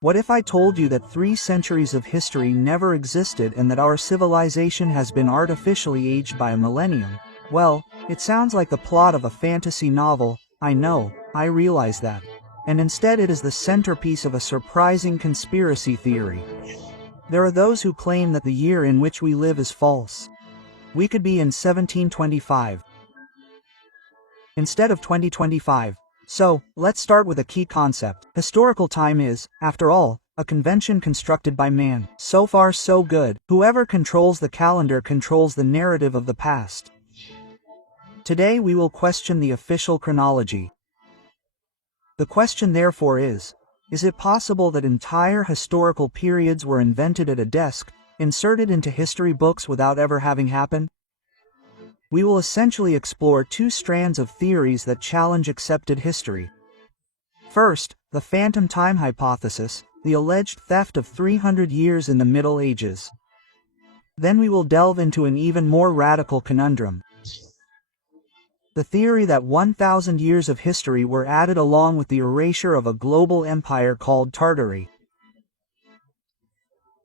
What if I told you that 3 centuries of history never existed and that our civilization has been artificially aged by a millennium? Well, it sounds like the plot of a fantasy novel, I know, I realize that. And instead it is the centerpiece of a surprising conspiracy theory. There are those who claim that the year in which we live is false. We could be in 1725 instead of 2025. So, let's start with a key concept. Historical time is, after all, a convention constructed by man. So far so good. Whoever controls the calendar controls the narrative of the past. Today we will question the official chronology. The question therefore is it possible that entire historical periods were invented at a desk, inserted into history books without ever having happened? We will essentially explore 2 strands of theories that challenge accepted history. First, the phantom time hypothesis, the alleged theft of 300 years in the Middle Ages. Then we will delve into an even more radical conundrum. The theory that 1,000 years of history were added along with the erasure of a global empire called Tartaria.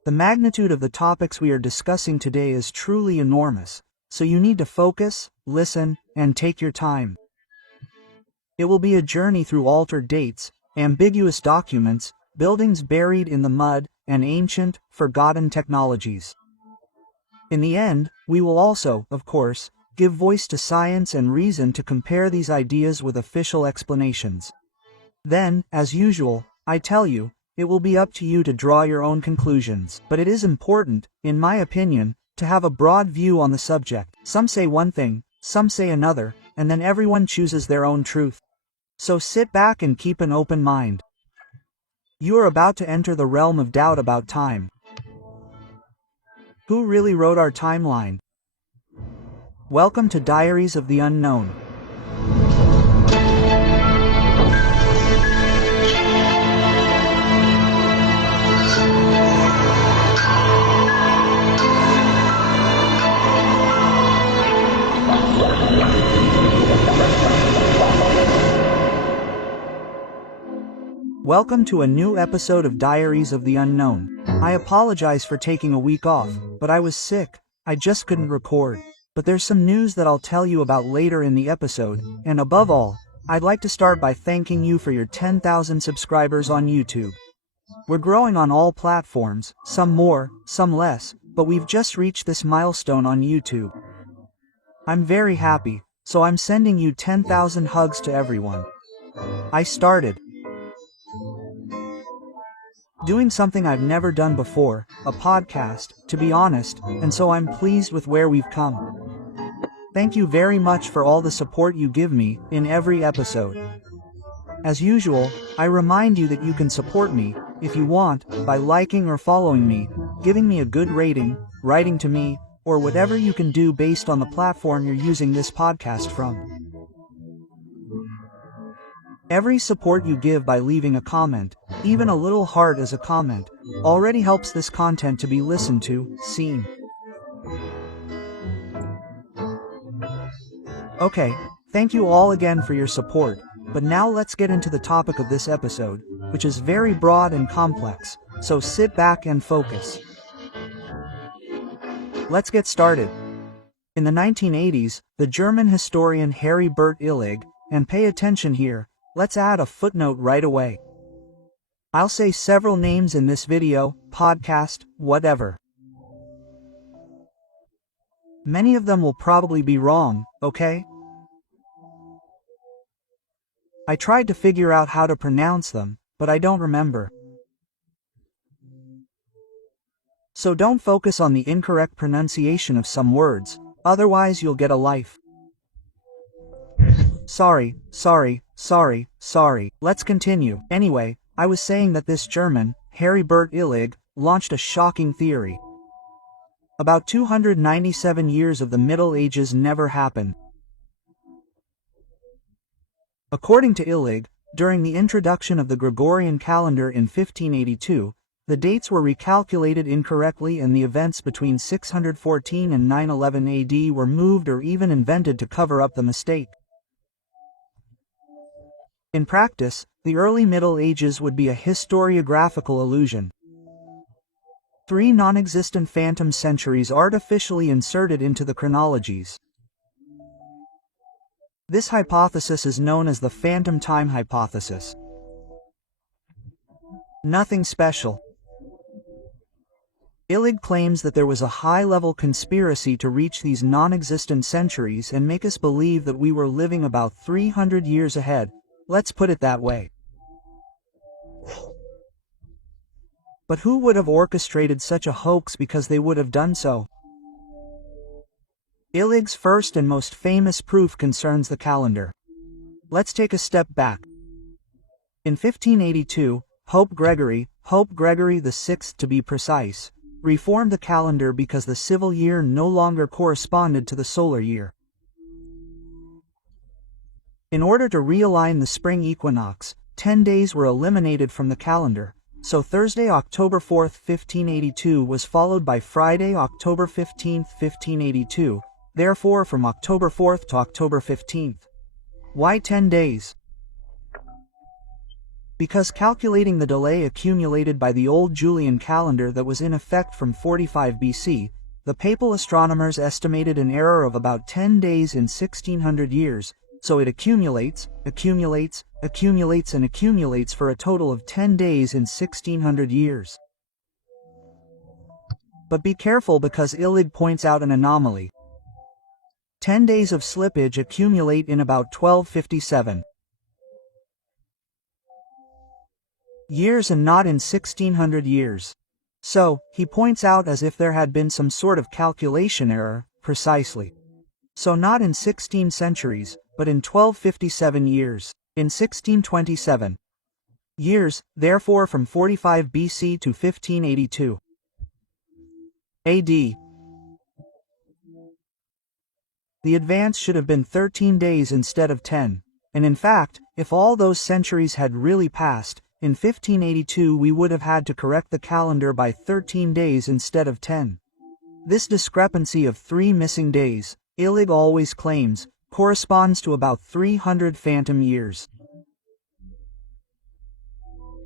The magnitude of the topics we are discussing today is truly enormous, so you need to focus, listen, and take your time. It will be a journey through altered dates, ambiguous documents, buildings buried in the mud, and ancient, forgotten technologies. In the end, we will also, of course, give voice to science and reason to compare these ideas with official explanations. Then, as usual, I tell you, it will be up to you to draw your own conclusions. But it is important, in my opinion, to have a broad view on the subject. Some say one thing, some say another, and then everyone chooses their own truth. So sit back and keep an open mind. You are about to enter the realm of doubt about time. Who really wrote our timeline? Welcome to Diaries of the Unknown. Welcome to a new episode of Diaries of the Unknown. I apologize for taking a week off, but I was sick. I just couldn't record. But there's some news that I'll tell you about later in the episode, and above all, I'd like to start by thanking you for your 10,000 subscribers on YouTube. We're growing on all platforms, some more, some less, but we've just reached this milestone on YouTube. I'm very happy, so I'm sending you 10,000 hugs to everyone. I started doing something I've never done before, a podcast, to be honest, and so I'm pleased with where we've come. Thank you very much for all the support you give me in every episode. As usual, I remind you that you can support me, if you want, by liking or following me, giving me a good rating, writing to me, or whatever you can do based on the platform you're using this podcast from. Every support you give by leaving a comment, even a little heart as a comment, already helps this content to be listened to, seen. Okay, thank you all again for your support, but now let's get into the topic of this episode, which is very broad and complex, so sit back and focus. Let's get started. In the 1980s, the German historian Harry Bert Illig, and pay attention here, let's add a footnote right away. I'll say several names in this video, podcast, whatever. Many of them will probably be wrong, okay? I tried to figure out how to pronounce them, but I don't remember. So don't focus on the incorrect pronunciation of some words, otherwise you'll get a life. Sorry. Let's continue. Anyway, I was saying that this German, Harry Bert Illig, launched a shocking theory. About 297 years of the Middle Ages never happened. According to Illig, during the introduction of the Gregorian calendar in 1582, the dates were recalculated incorrectly and the events between 614 and 911 AD were moved or even invented to cover up the mistake. In practice, the early Middle Ages would be a historiographical illusion. 3 non-existent phantom centuries artificially inserted into the chronologies. This hypothesis is known as the phantom time hypothesis. Nothing special. Illig claims that there was a high-level conspiracy to reach these non-existent centuries and make us believe that we were living about 300 years ahead, let's put it that way. But who would have orchestrated such a hoax because they would have done so? Illig's first and most famous proof concerns the calendar. Let's take a step back. In 1582, Pope Gregory VI to be precise, reformed the calendar because the civil year no longer corresponded to the solar year. In order to realign the spring equinox, 10 days were eliminated from the calendar, so Thursday, October 4th, 1582 was followed by Friday, October 15th, 1582, therefore from October 4th to October 15th. Why 10 days? Because calculating the delay accumulated by the old Julian calendar that was in effect from 45 BC, the papal astronomers estimated an error of about 10 days in 1600 years, so it accumulates, and accumulates for a total of 10 days in 1600 years. But be careful because Illig points out an anomaly. 10 days of slippage accumulate in about 1257 years and not in 1600 years. So, he points out as if there had been some sort of calculation error, precisely. So not in 16 centuries, but in 1257 years, in 1627 years, therefore from 45 BC to 1582 AD. The advance should have been 13 days instead of 10, and in fact, if all those centuries had really passed, in 1582 we would have had to correct the calendar by 13 days instead of 10. This discrepancy of 3 missing days, Illig always claims, corresponds to about 300 phantom years.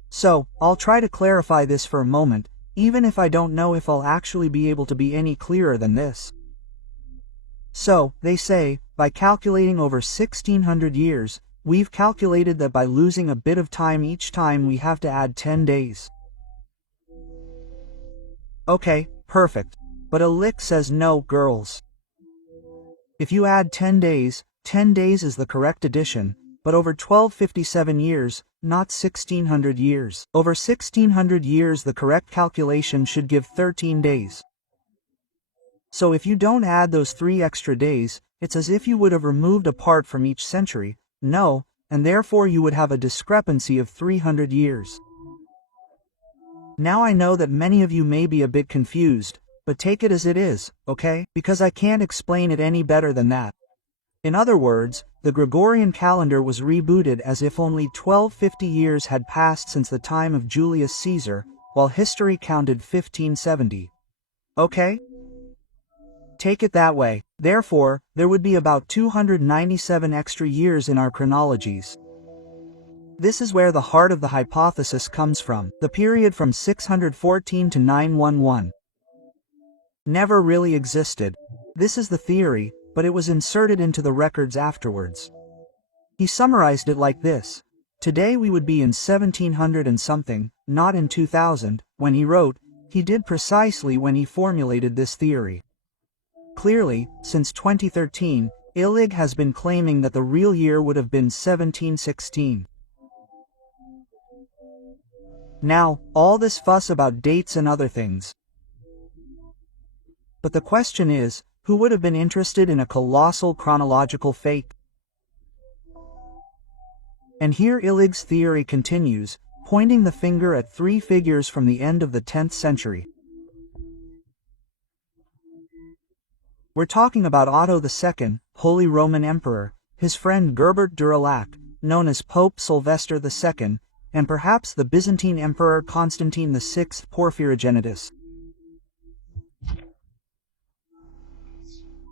So, I'll try to clarify this for a moment, even if I don't know if I'll actually be able to be any clearer than this. So, they say, by calculating over 1600 years, we've calculated that by losing a bit of time each time we have to add 10 days. Okay, perfect. But Illig says no, girls. If you add 10 days is the correct addition, but over 1257 years, not 1600 years. Over 1600 years the correct calculation should give 13 days. So if you don't add those 3 extra days, it's as if you would have removed a part from each century, no, and therefore you would have a discrepancy of 300 years. Now I know that many of you may be a bit confused, but take it as it is, okay? Because I can't explain it any better than that. In other words, the Gregorian calendar was rebooted as if only 1250 years had passed since the time of Julius Caesar, while history counted 1570. Okay? Take it that way. Therefore, there would be about 297 extra years in our chronologies. This is where the heart of the hypothesis comes from. The period from 614 to 911 never really existed. This is the theory, but it was inserted into the records afterwards. He summarized it like this. Today we would be in 1700 and something, not in 2000, when he wrote, he did precisely when he formulated this theory. Clearly, since 2013, Illig has been claiming that the real year would have been 1716. Now, all this fuss about dates and other things. But the question is, who would have been interested in a colossal chronological fake? And here Illig's theory continues, pointing the finger at 3 figures from the end of the 10th century. We're talking about Otto II, Holy Roman Emperor, his friend Gerbert Durilac, known as Pope Sylvester II, and perhaps the Byzantine Emperor Constantine VI Porphyrogenitus.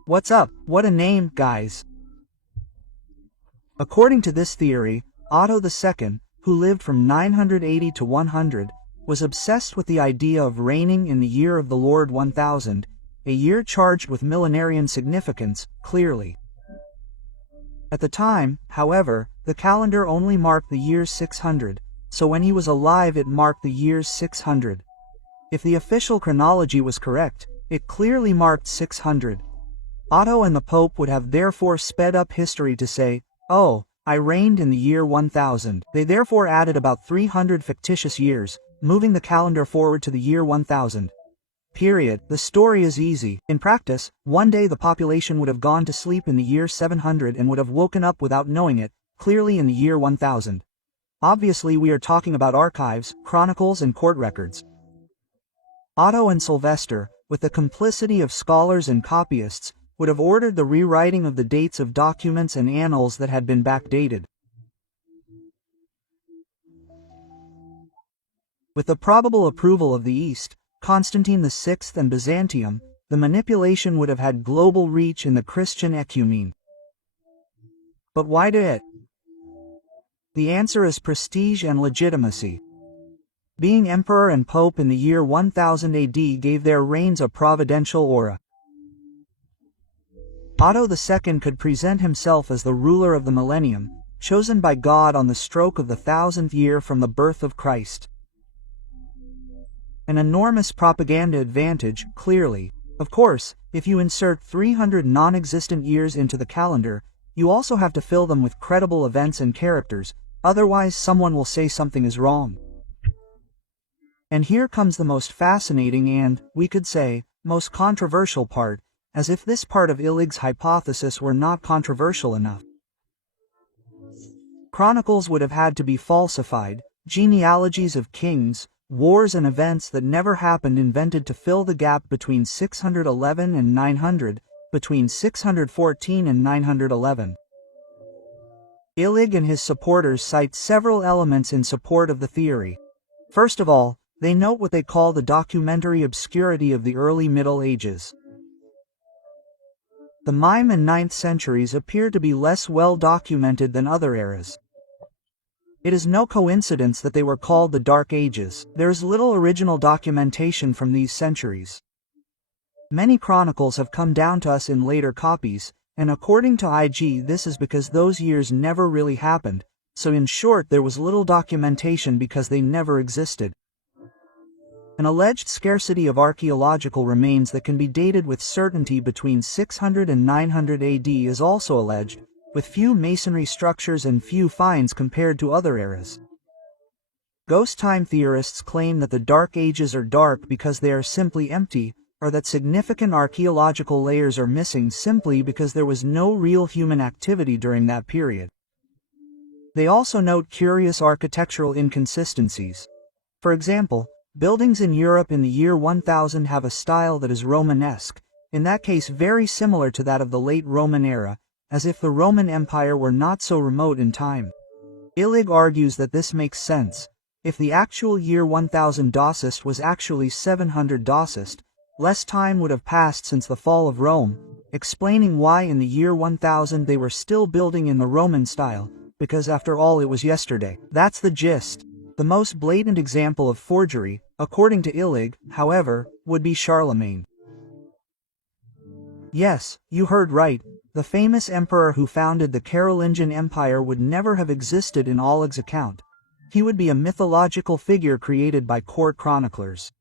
What's up? What a name, guys! According to this theory, Otto II, who lived from 980 to 100, was obsessed with the idea of reigning in the year of the Lord 1000, a year charged with millenarian significance, clearly. At the time, however, the calendar only marked the year 600, so when he was alive it marked the year 600. If the official chronology was correct, it clearly marked 600. Otto and the Pope would have therefore sped up history to say, "Oh, I reigned in the year 1000. They therefore added about 300 fictitious years, moving the calendar forward to the year 1000. Period. The story is easy. In practice, one day the population would have gone to sleep in the year 700 and would have woken up without knowing it, clearly in the year 1000. Obviously we are talking about archives, chronicles and court records. Otto and Sylvester, with the complicity of scholars and copyists, would have ordered the rewriting of the dates of documents and annals that had been backdated. With the probable approval of the East, Constantine VI and Byzantium, the manipulation would have had global reach in the Christian ecumene. But why did it? The answer is prestige and legitimacy. Being emperor and pope in the year 1000 AD gave their reigns a providential aura. Otto II could present himself as the ruler of the millennium, chosen by God on the stroke of the 1000th year from the birth of Christ. An enormous propaganda advantage, clearly. Of course, if you insert 300 non-existent years into the calendar, you also have to fill them with credible events and characters, otherwise someone will say something is wrong. And here comes the most fascinating and, we could say, most controversial part, as if this part of Illig's hypothesis were not controversial enough. Chronicles would have had to be falsified, genealogies of kings, wars and events that never happened invented to fill the gap between 611 and 900, between 614 and 911. Illig and his supporters cite several elements in support of the theory. First of all, they note what they call the documentary obscurity of the early Middle Ages. The MIME and 9th centuries appear to be less well documented than other eras. It is no coincidence that they were called the Dark Ages. There is little original documentation from these centuries. Many chronicles have come down to us in later copies, and according to IG this is because those years never really happened, so in short there was little documentation because they never existed. An alleged scarcity of archaeological remains that can be dated with certainty between 600 and 900 AD is also alleged, with few masonry structures and few finds compared to other eras. Ghost time theorists claim that the Dark Ages are dark because they are simply empty, or that significant archaeological layers are missing simply because there was no real human activity during that period. They also note curious architectural inconsistencies. For example, buildings in Europe in the year 1000 have a style that is Romanesque, in that case very similar to that of the late Roman era, as if the Roman Empire were not so remote in time. Illig argues that this makes sense. If the actual year 1000 Docist was actually 700 Docist, less time would have passed since the fall of Rome, explaining why in the year 1000 they were still building in the Roman style, because after all it was yesterday. That's the gist. The most blatant example of forgery, according to Illig, however, would be Charlemagne. Yes, you heard right. The famous emperor who founded the Carolingian Empire would never have existed in Illig's account. He would be a mythological figure created by court chroniclers.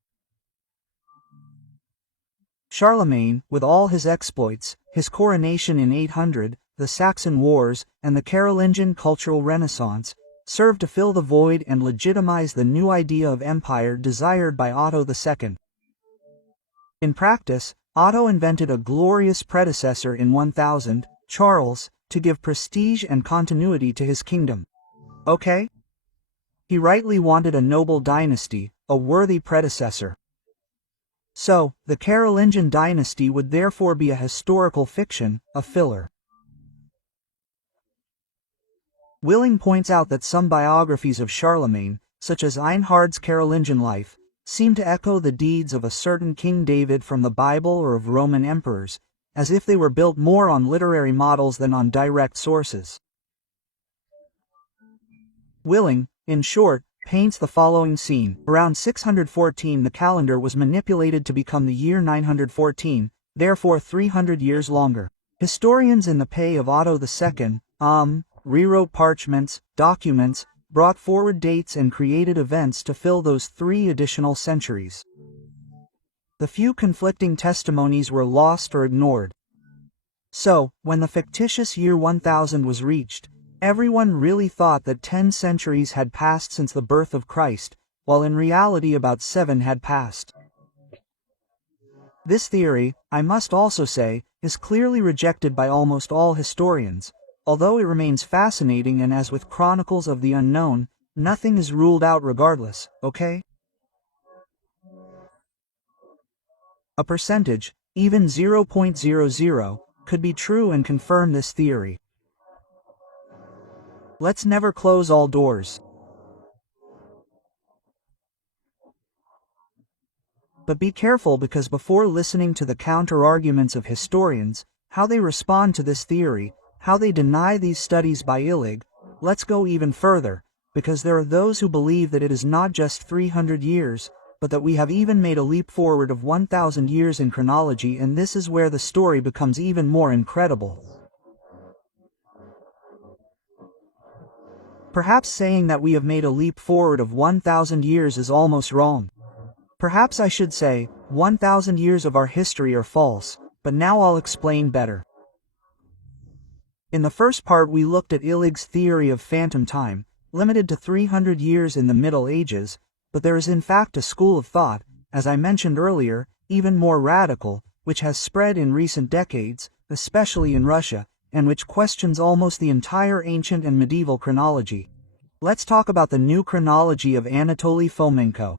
Charlemagne, with all his exploits, his coronation in 800, the Saxon Wars, and the Carolingian cultural renaissance, served to fill the void and legitimize the new idea of empire desired by Otto II. In practice, Otto invented a glorious predecessor in 1000, Charles, to give prestige and continuity to his kingdom. Okay? He rightly wanted a noble dynasty, a worthy predecessor. So, the Carolingian dynasty would therefore be a historical fiction, a filler. Willing points out that some biographies of Charlemagne, such as Einhard's Carolingian life, seem to echo the deeds of a certain King David from the Bible or of Roman emperors, as if they were built more on literary models than on direct sources. Willing, in short, paints the following scene. Around 614 the calendar was manipulated to become the year 914, therefore 300 years longer. Historians in the pay of Otto II, rewrote parchments, documents, brought forward dates and created events to fill those 3 additional centuries. The few conflicting testimonies were lost or ignored. So, when the fictitious year 1000 was reached, everyone really thought that 10 centuries had passed since the birth of Christ, while in reality about 7 had passed. This theory, I must also say, is clearly rejected by almost all historians, although it remains fascinating, and as with Chronicles of the Unknown, nothing is ruled out regardless, okay? A percentage, even 0.00, could be true and confirm this theory. Let's never close all doors. But be careful, because before listening to the counter-arguments of historians, how they respond to this theory, how they deny these studies by Illig, let's go even further, because there are those who believe that it is not just 300 years, but that we have even made a leap forward of 1,000 years in chronology, and this is where the story becomes even more incredible. Perhaps saying that we have made a leap forward of 1,000 years is almost wrong. Perhaps I should say, 1,000 years of our history are false, but now I'll explain better. In the first part we looked at Illig's theory of phantom time, limited to 300 years in the Middle Ages, but there is in fact a school of thought, as I mentioned earlier, even more radical, which has spread in recent decades, especially in Russia, and which questions almost the entire ancient and medieval chronology. Let's talk about the new chronology of Anatoly Fomenko.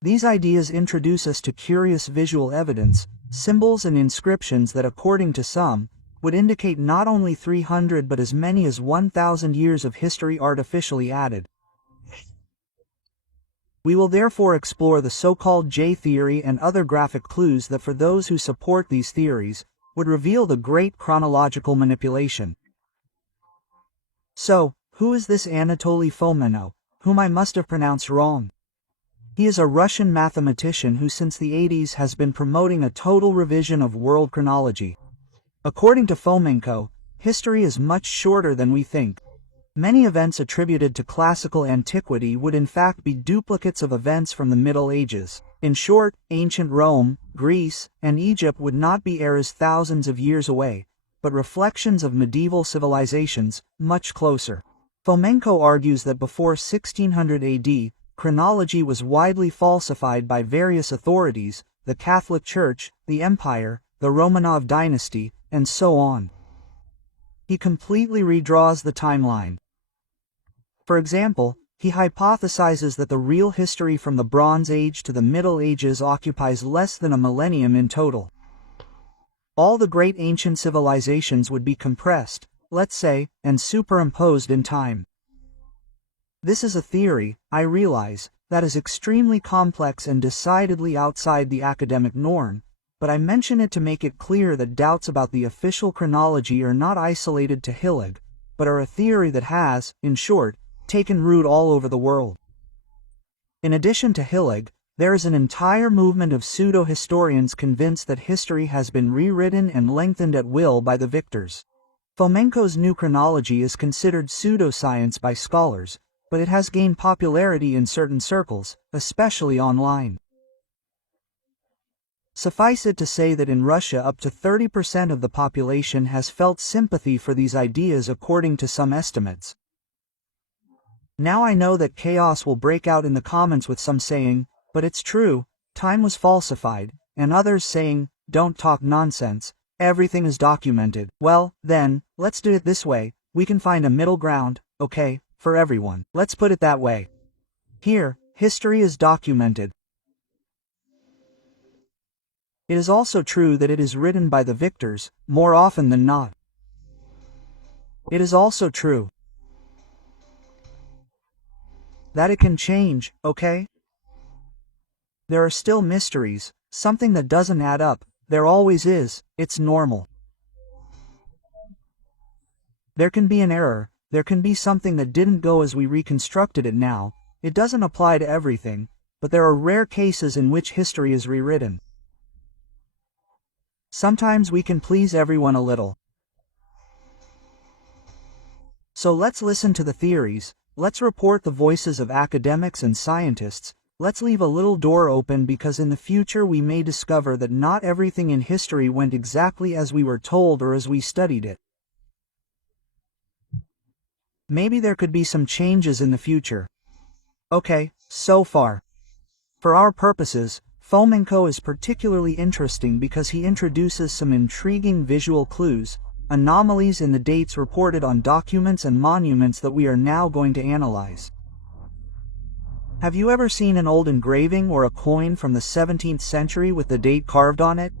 These ideas introduce us to curious visual evidence, symbols and inscriptions that, according to some, would indicate not only 300 but as many as 1,000 years of history artificially added. We will therefore explore the so-called J theory and other graphic clues that, for those who support these theories, would reveal the great chronological manipulation. So, who is this Anatoly Fomenko, whom I must have pronounced wrong? He is a Russian mathematician who since the 80s has been promoting a total revision of world chronology. According to Fomenko, history is much shorter than we think. Many events attributed to classical antiquity would in fact be duplicates of events from the Middle Ages. In short, ancient Rome, Greece, and Egypt would not be eras thousands of years away, but reflections of medieval civilizations, much closer. Fomenko argues that before 1600 AD, chronology was widely falsified by various authorities, the Catholic Church, the Empire, the Romanov dynasty, and so on. He completely redraws the timeline. For example, he hypothesizes that the real history from the Bronze Age to the Middle Ages occupies less than a millennium in total. All the great ancient civilizations would be compressed, let's say, and superimposed in time. This is a theory, I realize, that is extremely complex and decidedly outside the academic norm, but I mention it to make it clear that doubts about the official chronology are not isolated to Hillig, but are a theory that has, in short, taken root all over the world. In addition to Hillig, there is an entire movement of pseudo-historians convinced that history has been rewritten and lengthened at will by the victors. Fomenko's new chronology is considered pseudoscience by scholars, but it has gained popularity in certain circles, especially online. Suffice it to say that in Russia up to 30% of the population has felt sympathy for these ideas according to some estimates. Now I know that chaos will break out in the comments with some saying, but it's true, time was falsified, and others saying, don't talk nonsense, everything is documented. Well, then, let's do it this way, we can find a middle ground, okay, for everyone. Let's put it that way. Here, history is documented. It is also true that it is written by the victors, more often than not. It is also true that it can change, okay? There are still mysteries, something that doesn't add up, there always is, it's normal. There can be an error, There can be something that didn't go as we reconstructed it now. It doesn't apply to everything, but there are rare cases in which history is rewritten. Sometimes we can please everyone a little. So let's listen to the theories, let's report the voices of academics and scientists, let's leave a little door open because in the future we may discover that not everything in history went exactly as we were told or as we studied it. Maybe there could be some changes in the future. Okay, so far. For our purposes, Fomenko is particularly interesting because he introduces some intriguing visual clues, anomalies in the dates reported on documents and monuments that we are now going to analyze. Have you ever seen an old engraving or a coin from the 17th century with the date carved on it?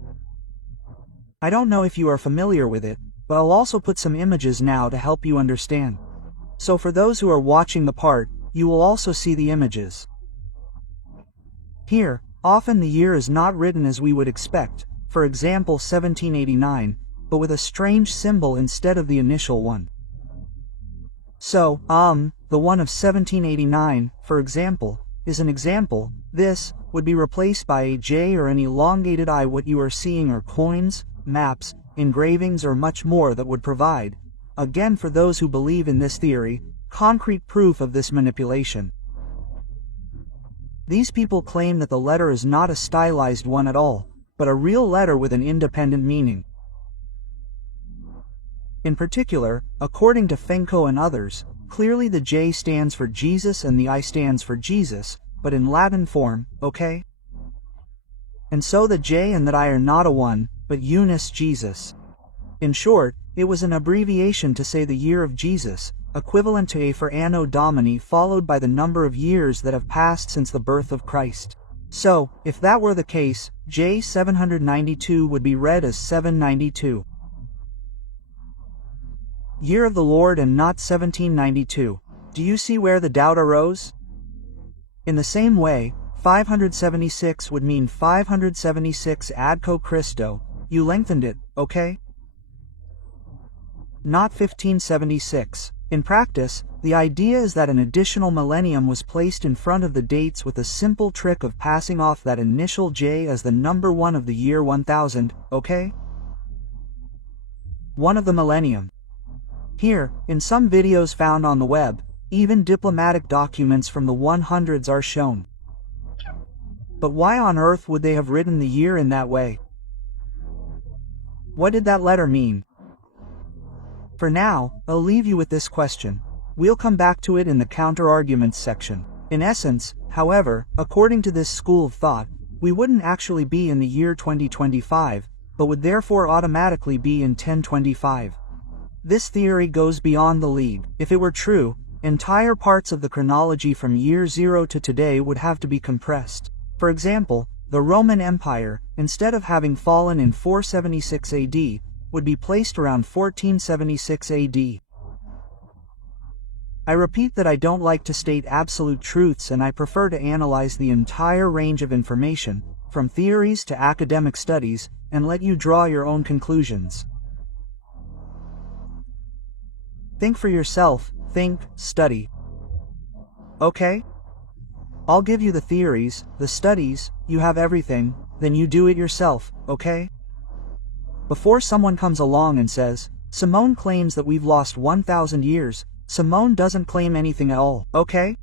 I don't know if you are familiar with it, but I'll also put some images now to help you understand. So for those who are watching the part, you will also see the images. Here, often the year is not written as we would expect, for example 1789, but with a strange symbol instead of the initial one. So, the one of 1789, for example, is an example. This would be replaced by a J or an elongated I. What you are seeing are coins, maps, engravings or much more that would provide, again for those who believe in this theory, concrete proof of this manipulation. These people claim that the letter is not a stylized one at all, but a real letter with an independent meaning. In particular, according to Fenko and others, clearly the J stands for Jesus and the I stands for Jesus, but in Latin form, okay? And so the J and that I are not a one, but unus Jesus. In short, it was an abbreviation to say the year of Jesus, equivalent to A for Anno Domini followed by the number of years that have passed since the birth of Christ. So, if that were the case, J 792 would be read as 792. Year of the Lord and not 1792. Do you see where the doubt arose? In the same way, 576 would mean 576 Adco Christo. You lengthened it, okay? Not 1576. In practice, the idea is that an additional millennium was placed in front of the dates with a simple trick of passing off that initial J as the number 1 of the year 1000, okay? 1 of the millennium. Here, in some videos found on the web, even diplomatic documents from the 100s are shown. But why on earth would they have written the year in that way? What did that letter mean? For now, I'll leave you with this question. We'll come back to it in the counter-arguments section. In essence, however, according to this school of thought, we wouldn't actually be in the year 2025, but would therefore automatically be in 1025. This theory goes beyond the league. If it were true, entire parts of the chronology from year 0 to today would have to be compressed. For example, the Roman Empire, instead of having fallen in 476 AD, would be placed around 1476 AD. I repeat that I don't like to state absolute truths and I prefer to analyze the entire range of information, from theories to academic studies, and let you draw your own conclusions. Think for yourself, think, study. Okay? I'll give you the theories, the studies, you have everything, then you do it yourself, okay? Before someone comes along and says, Simone claims that we've lost 1,000 years, Simone doesn't claim anything at all, okay?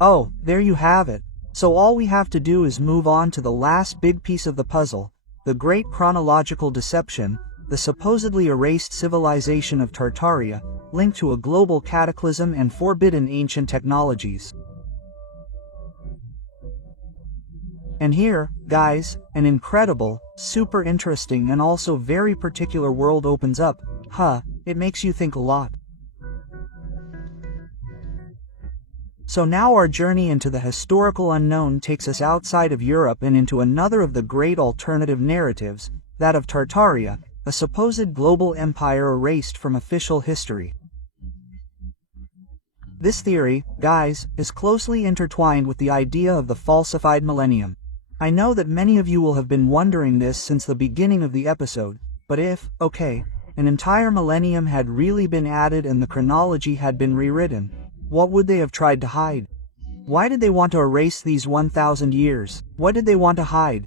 Oh, there you have it. So all we have to do is move on to the last big piece of the puzzle, the great chronological deception, the supposedly erased civilization of Tartaria, linked to a global cataclysm and forbidden ancient technologies. And here, guys, an incredible, super interesting and also very particular world opens up. It makes you think a lot. So now our journey into the historical unknown takes us outside of Europe and into another of the great alternative narratives, that of Tartaria, a supposed global empire erased from official history. This theory, guys, is closely intertwined with the idea of the falsified millennium. I know that many of you will have been wondering this since the beginning of the episode, but an entire millennium had really been added and the chronology had been rewritten, what would they have tried to hide? Why did they want to erase these 1,000 years? What did they want to hide?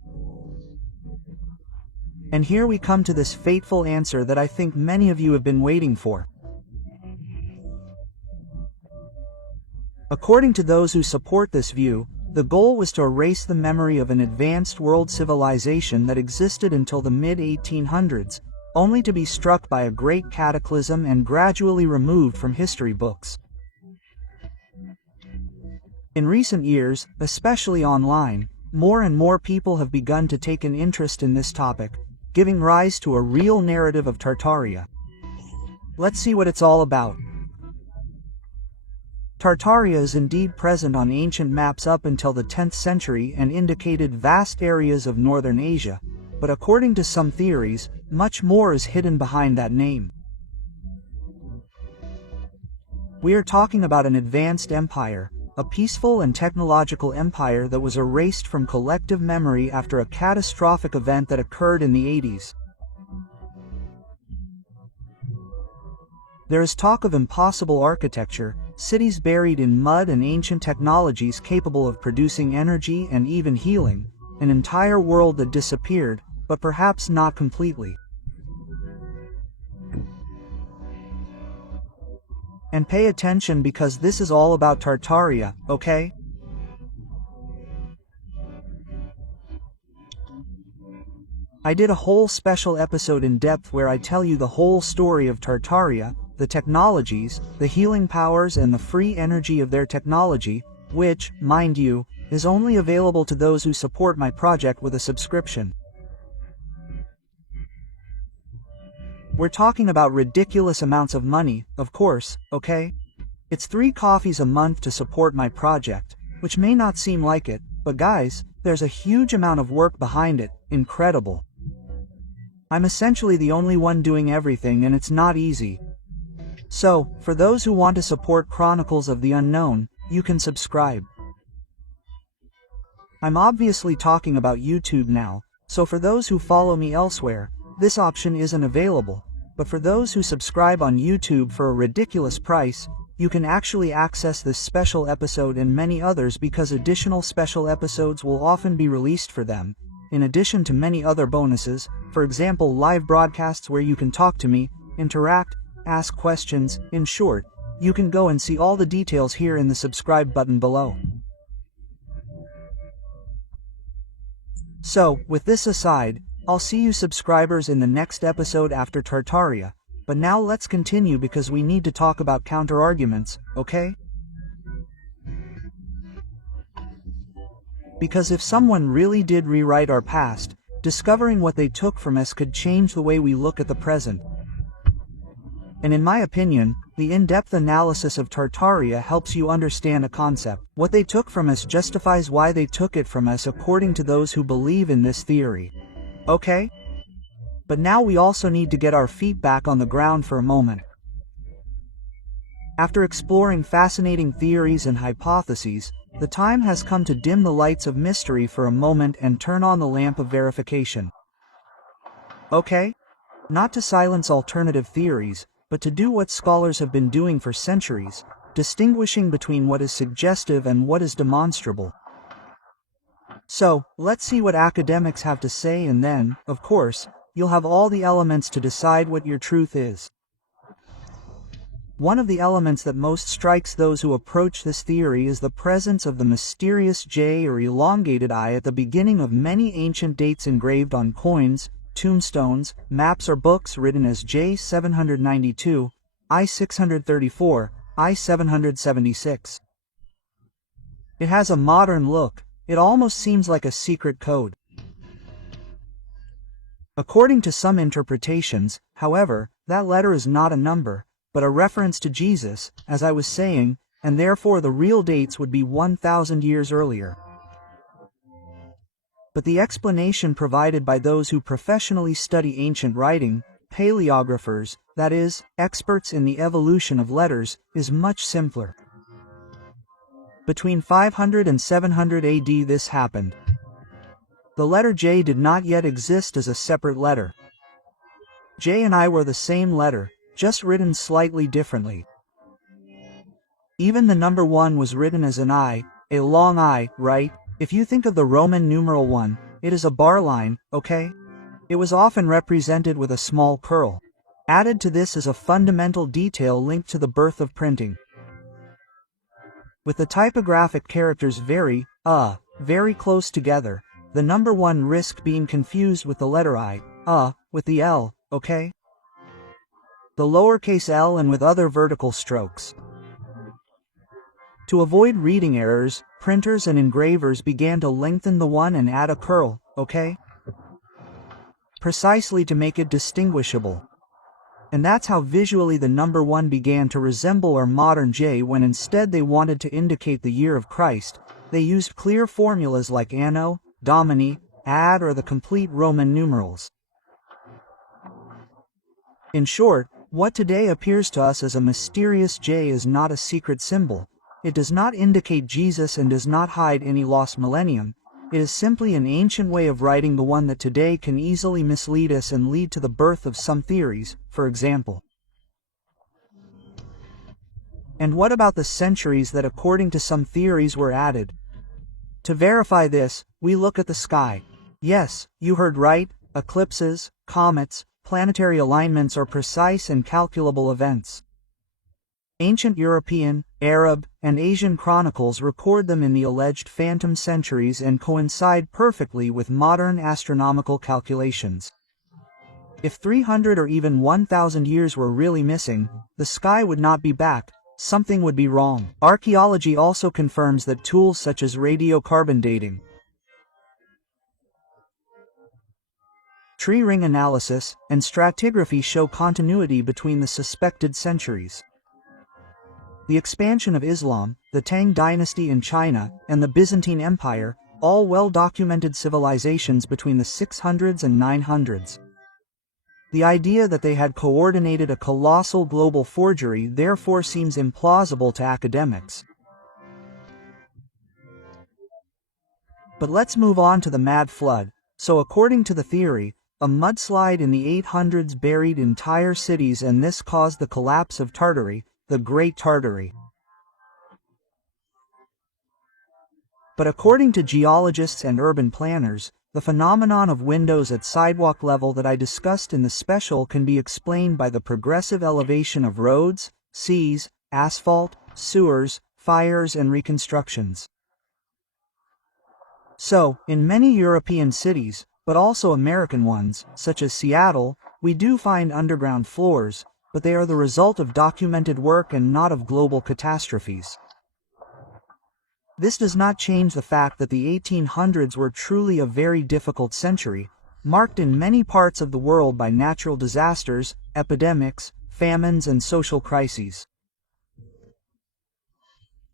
And here we come to this fateful answer that I think many of you have been waiting for. According to those who support this view, the goal was to erase the memory of an advanced world civilization that existed until the mid-1800s, only to be struck by a great cataclysm and gradually removed from history books. In recent years, especially online, more and more people have begun to take an interest in this topic, giving rise to a real narrative of Tartaria. Let's see what it's all about. Tartaria is indeed present on ancient maps up until the 10th century and indicated vast areas of northern Asia, but according to some theories, much more is hidden behind that name. We are talking about an advanced empire, a peaceful and technological empire that was erased from collective memory after a catastrophic event that occurred in the 80s. There is talk of impossible architecture, cities buried in mud and ancient technologies capable of producing energy and even healing, an entire world that disappeared, but perhaps not completely. And pay attention because this is all about Tartaria, okay? I did a whole special episode in depth where I tell you the whole story of Tartaria, the technologies, the healing powers and the free energy of their technology, which, mind you, is only available to those who support my project with a subscription. We're talking about ridiculous amounts of money, of course, okay? It's 3 coffees a month to support my project, which may not seem like it, but guys, there's a huge amount of work behind it, incredible. I'm essentially the only one doing everything and it's not easy. So, for those who want to support Chronicles of the Unknown, you can subscribe. I'm obviously talking about YouTube now, so for those who follow me elsewhere, this option isn't available, but for those who subscribe on YouTube for a ridiculous price, you can actually access this special episode and many others because additional special episodes will often be released for them, in addition to many other bonuses, for example live broadcasts where you can talk to me, interact, ask questions. In short, you can go and see all the details here in the subscribe button below. So, with this aside, I'll see you subscribers in the next episode after Tartaria, but now let's continue because we need to talk about counter-arguments, okay? Because if someone really did rewrite our past, discovering what they took from us could change the way we look at the present. And in my opinion, the in-depth analysis of Tartaria helps you understand a concept. What they took from us justifies why they took it from us according to those who believe in this theory. Okay? But now we also need to get our feet back on the ground for a moment. After exploring fascinating theories and hypotheses, the time has come to dim the lights of mystery for a moment and turn on the lamp of verification. Okay? Not to silence alternative theories, but to do what scholars have been doing for centuries, distinguishing between what is suggestive and what is demonstrable. So, let's see what academics have to say and then, of course, you'll have all the elements to decide what your truth is. One of the elements that most strikes those who approach this theory is the presence of the mysterious J or elongated I at the beginning of many ancient dates engraved on coins, tombstones, maps or books written as J792, I634, I776. It has a modern look, it almost seems like a secret code. According to some interpretations, however, that letter is not a number, but a reference to Jesus, as I was saying, and therefore the real dates would be 1,000 years earlier. But the explanation provided by those who professionally study ancient writing, paleographers, that is, experts in the evolution of letters, is much simpler. Between 500 and 700 AD this happened. The letter J did not yet exist as a separate letter. J and I were the same letter, just written slightly differently. Even the number 1 was written as an I, a long I, right? If you think of the Roman numeral 1, it is a bar line, okay? It was often represented with a small curl. Added to this is a fundamental detail linked to the birth of printing. With the typographic characters very close together, the number 1 risked being confused with the letter I, with the L, okay? The lowercase l and with other vertical strokes. To avoid reading errors, printers and engravers began to lengthen the 1 and add a curl, okay? Precisely to make it distinguishable. And that's how visually the number 1 began to resemble our modern J. When instead they wanted to indicate the year of Christ, they used clear formulas like Anno, Domini, Ad, or the complete Roman numerals. In short, what today appears to us as a mysterious J is not a secret symbol. It does not indicate Jesus and does not hide any lost millennium. It is simply an ancient way of writing, the one that today can easily mislead us and lead to the birth of some theories, for example. And what about the centuries that according to some theories were added? To verify this, we look at the sky. Yes, you heard right, eclipses, comets, planetary alignments are precise and calculable events. Ancient European, Arab, and Asian chronicles record them in the alleged phantom centuries and coincide perfectly with modern astronomical calculations. If 300 or even 1,000 years were really missing, the sky would not be back, something would be wrong. Archaeology also confirms that tools such as radiocarbon dating, tree ring analysis, and stratigraphy show continuity between the suspected centuries. The expansion of Islam, the Tang dynasty in China, and the Byzantine Empire, all well-documented civilizations between the 600s and 900s. The idea that they had coordinated a colossal global forgery therefore seems implausible to academics. But let's move on to the Mad Flood. So according to the theory, a mudslide in the 800s buried entire cities, and this caused the collapse of Tartary, the Great Tartary. But according to geologists and urban planners, the phenomenon of windows at sidewalk level that I discussed in the special can be explained by the progressive elevation of roads, seas, asphalt, sewers, fires, and reconstructions. So, in many European cities, but also American ones, such as Seattle, we do find underground floors, but they are the result of documented work and not of global catastrophes. This does not change the fact that the 1800s were truly a very difficult century, marked in many parts of the world by natural disasters, epidemics, famines, and social crises.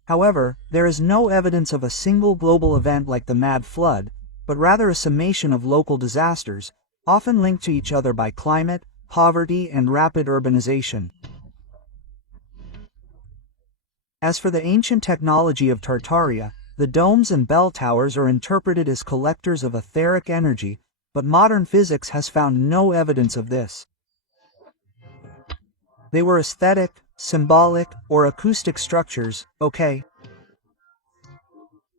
However, there is no evidence of a single global event like the Mad Flood, but rather a summation of local disasters, often linked to each other by climate, poverty, and rapid urbanization. As for the ancient technology of Tartaria, the domes and bell towers are interpreted as collectors of etheric energy, but modern physics has found no evidence of this. They were aesthetic, symbolic, or acoustic structures, okay?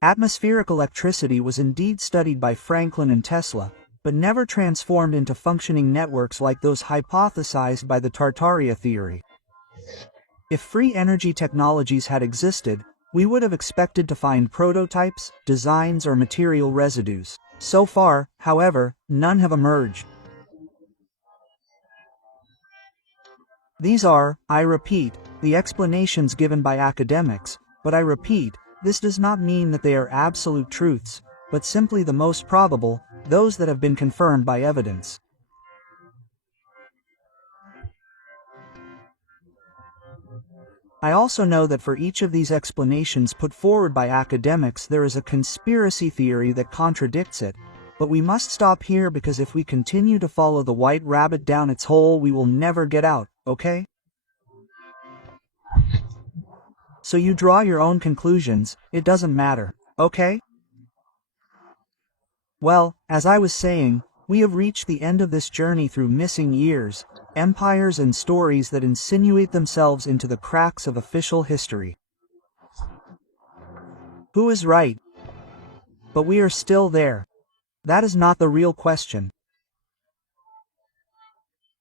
Atmospheric electricity was indeed studied by Franklin and Tesla, but never transformed into functioning networks like those hypothesized by the Tartaria theory. If free energy technologies had existed, we would have expected to find prototypes, designs, or material residues. So far, however, none have emerged. These are, I repeat, the explanations given by academics, but I repeat, this does not mean that they are absolute truths, but simply the most probable, those that have been confirmed by evidence. I also know that for each of these explanations put forward by academics there is a conspiracy theory that contradicts it, but we must stop here because if we continue to follow the white rabbit down its hole we will never get out, okay? So you draw your own conclusions, it doesn't matter, okay? Well, as I was saying, we have reached the end of this journey through missing years, empires and stories that insinuate themselves into the cracks of official history. Who is right? But we are still there. That is not the real question.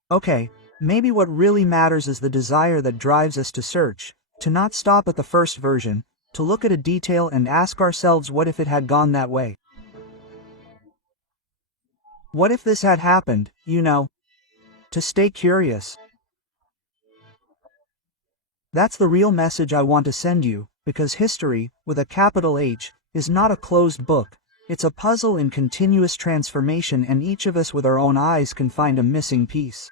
Okay, maybe what really matters is the desire that drives us to search, to not stop at the first version, to look at a detail and ask ourselves, what if it had gone that way? What if this had happened, to stay curious. That's the real message I want to send you, because history, with a capital H, is not a closed book. It's a puzzle in continuous transformation, and each of us with our own eyes can find a missing piece.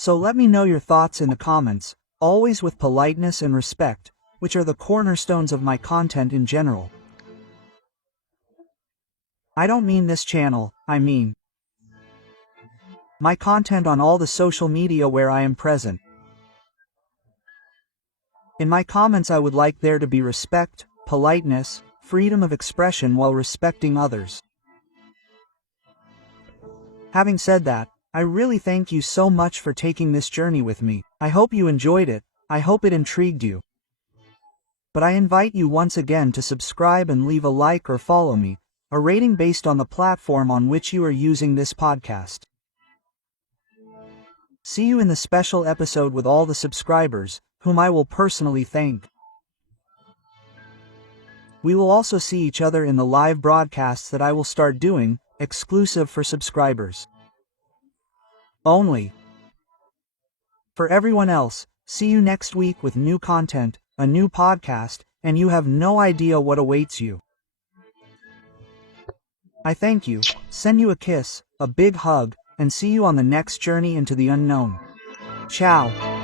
So let me know your thoughts in the comments, always with politeness and respect, which are the cornerstones of my content in general. I don't mean this channel, I mean my content on all the social media where I am present. In my comments I would like there to be respect, politeness, freedom of expression while respecting others. Having said that, I really thank you so much for taking this journey with me. I hope you enjoyed it, I hope it intrigued you. But I invite you once again to subscribe and leave a like or follow me, a rating based on the platform on which you are using this podcast. See you in the special episode with all the subscribers, whom I will personally thank. We will also see each other in the live broadcasts that I will start doing, exclusive for subscribers only. For everyone else, see you next week with new content, a new podcast, and you have no idea what awaits you. I thank you, send you a kiss, a big hug, and see you on the next journey into the unknown. Ciao.